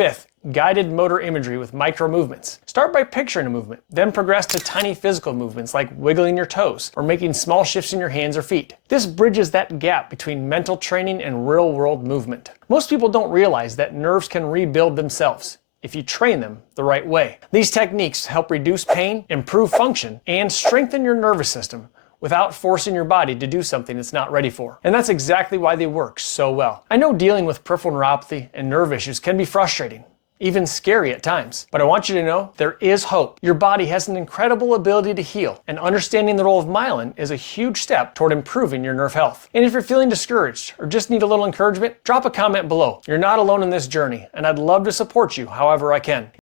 Fifth, guided motor imagery with micro movements. Start by picturing a movement, then progress to tiny physical movements like wiggling your toes or making small shifts in your hands or feet. This bridges that gap between mental training and real-world movement. Most people don't realize that nerves can rebuild themselves if you train them the right way. These techniques help reduce pain, improve function, and strengthen your nervous system without forcing your body to do something it's not ready for. And that's exactly why they work so well. I know dealing with peripheral neuropathy and nerve issues can be frustrating, even scary at times. But I want you to know there is hope. Your body has an incredible ability to heal, and understanding the role of myelin is a huge step toward improving your nerve health. And if you're feeling discouraged or just need a little encouragement, drop a comment below. You're not alone in this journey, and I'd love to support you however I can.